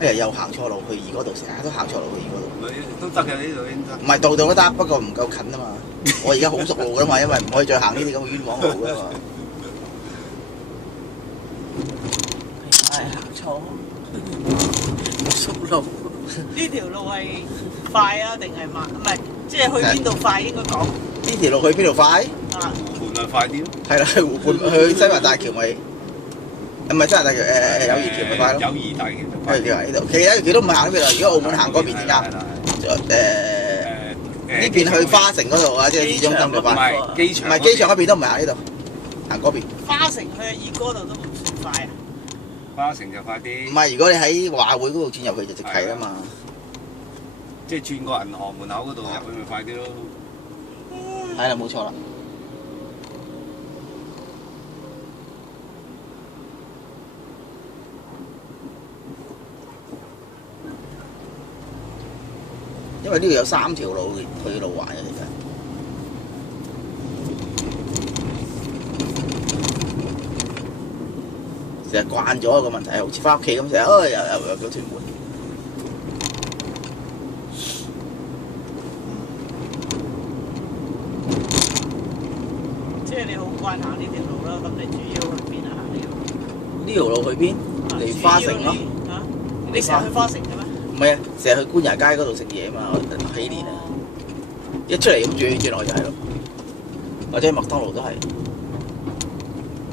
哎呀，又行錯路去二嗰度，成日都行錯路去二嗰度。都得嘅呢度應該。唔係度度都得，不過唔夠近啊嘛。我而家好熟路噶嘛，因為唔可以再行呢啲咁嘅冤枉路噶嘛。係行錯熟路。呢條路係快啊定係慢？唔係，即係去邊度快應該講。呢條路去邊度快？啊，湖畔咪快啲咯。係啦，去湖畔去西環大橋咪。唔係西環大橋，友誼橋咪快咯。友誼大橋。係呢度，其實友誼橋都唔係行呢邊啦，如果澳門行嗰邊先啱。呢邊去花城嗰度啊，即係市中心嗰邊。唔係機場。唔係機場嗰邊都唔係行呢度，行嗰邊。花城去二哥度都唔算快啊。花城就快啲。唔係，如果你喺華會嗰度轉入去就直係啦嘛。即係轉個銀行門口嗰度入去咪快啲咯。係啦，冇錯啦。因為呢度有3條路去路環嘅，其實。成日慣咗個問題，好似翻屋企咁，成日又叫屯門。即係你好慣行呢條路啦，咁你主要去邊啊？行呢條路？呢條路去邊？嚟花城咯。嚇！你成日去花城嘅咩？唔係啊，成日去官也街嗰度食嘢嘛，起年啊！一出嚟咁轉落去就係咯，或者麥當勞都係，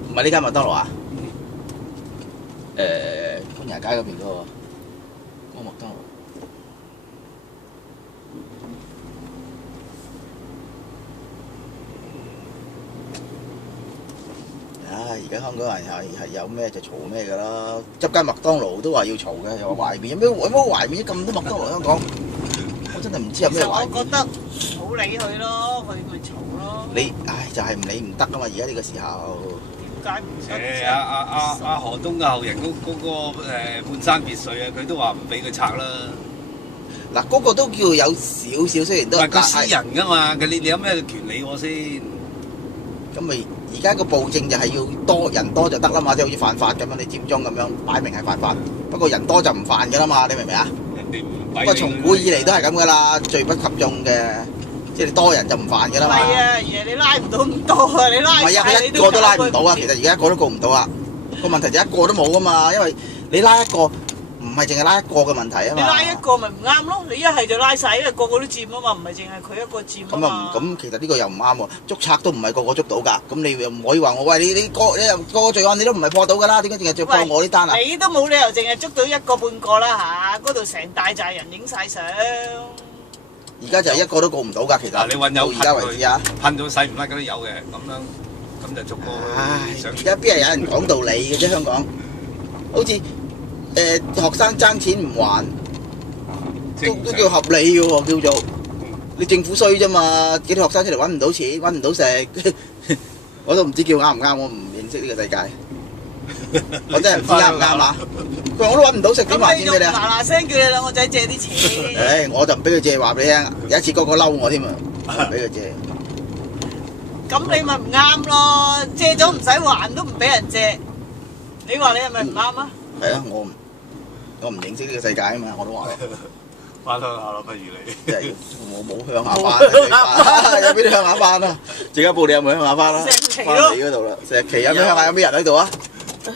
唔係呢間麥當勞啊？官也街嗰邊嗰個麥當勞。而家香港人係有咩就嘈咩㗎啦，執間麥當勞都話要嘈嘅，又話懷緬，有咩懷緬？咁多麥當勞香港，我真係唔知有咩懷緬。我覺得唔好理佢咯，佢咪嘈咯。你就係唔理唔得啊嘛！而家呢個時候。點解唔得？阿何東嘅後人嗰個半山別墅啊，佢都話唔俾佢拆啦。嗱，嗰個都叫有少少，雖然都係佢私人㗎嘛，你有咩權利我先？咁咪而家個暴政就係要多人多就得啦嘛，即係好似犯法咁樣，你佔中咁樣擺明係犯法。不過人多就唔犯㗎啦嘛，你明唔明啊？不過從古以嚟都係咁㗎啦，罪不及眾嘅，即係你多人就唔犯㗎啦嘛。係啊，而係你拉唔到咁多啊，你拉唔係啊，佢一個都拉唔到啊！其實而家一個都告唔到啊。個問題就一個都冇㗎嘛，因為你拉一個。唔係淨係拉一個嘅問題啊嘛！你拉一個咪唔啱咯，你一係就拉晒，因為個個都佔啊嘛，唔係淨係佢一個佔啊嘛。咁其實呢個又唔啱喎，捉賊都唔係個個捉到㗎，咁你又唔可以話我喂你又個罪案你都唔係破到㗎啦，點解淨係破我呢單啊？你都冇理由淨係捉到一個半個啦嚇，嗰度成大扎人影晒相。而家就係一個都告唔到㗎，其實。你揾有而家為止啊，噴到洗唔甩嗰啲有嘅，咁就逐個。唉，而家邊係有人講道理嘅啫？香港好似。學生爭錢唔還，都叫合理嘅喎，叫做你政府衰啫嘛，幾啲學生出嚟揾唔到錢，揾唔到食，我都唔知叫啱唔啱，我唔認識呢個世界，我真係唔知啱唔啱啊！佢話我都揾唔到食，點還錢俾你啊？嗱嗱聲叫你兩個仔借啲錢。我就唔俾佢借，話俾你聽，有一次個嬲我添啊，唔俾佢借。咁你咪唔啱咯，借咗唔使還都唔俾人借，你話你係咪唔啱啊？係啊，我唔認識呢個世界啊嘛，我都話咯。翻鄉下咯，不如你。即係我冇鄉下翻，有邊啲鄉下翻啊？陣間報你有冇鄉下翻啦？石岐咯。翻你嗰度啦，石岐有咩鄉下？有咩人喺度啊？翻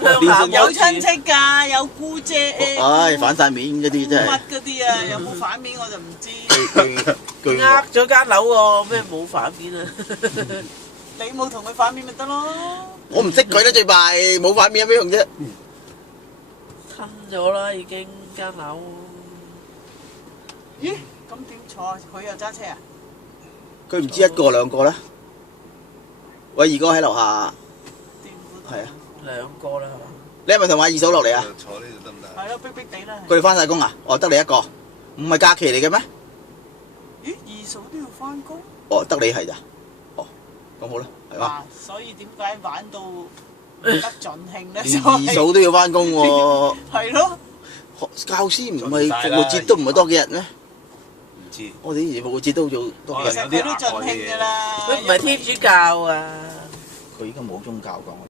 鄉下有親戚㗎，有姑姐。唉，反晒面嗰啲真係。乜嗰啲啊？有冇反面我就唔知。呃咗間樓喎，咩冇反面啊？你冇同佢反面咪得咯。我唔識佢啦，最弊冇反面有咩用啫？吞咗啦，已經間樓。咦？咁點坐啊？佢又揸車啊？佢唔知一個兩個啦。喂，二哥喺樓下。係啊。兩個啦，係嘛？你係咪同阿二嫂落嚟啊？坐呢度得唔得？係咯，逼逼地啦。佢哋翻晒工啊？哦，得你一個，唔係假期嚟嘅咩？咦？二嫂都要翻工？哦，得你係咋？哦，咁好啦，係嘛？所以點解玩到得盡興咧？連二嫂都要翻工喎。係咯。教師唔係復活節都唔係多幾日咩？唔知。我哋以前復活節都做多幾日。其實佢都盡興㗎啦。佢唔係天主教啊。佢依家冇宗教講。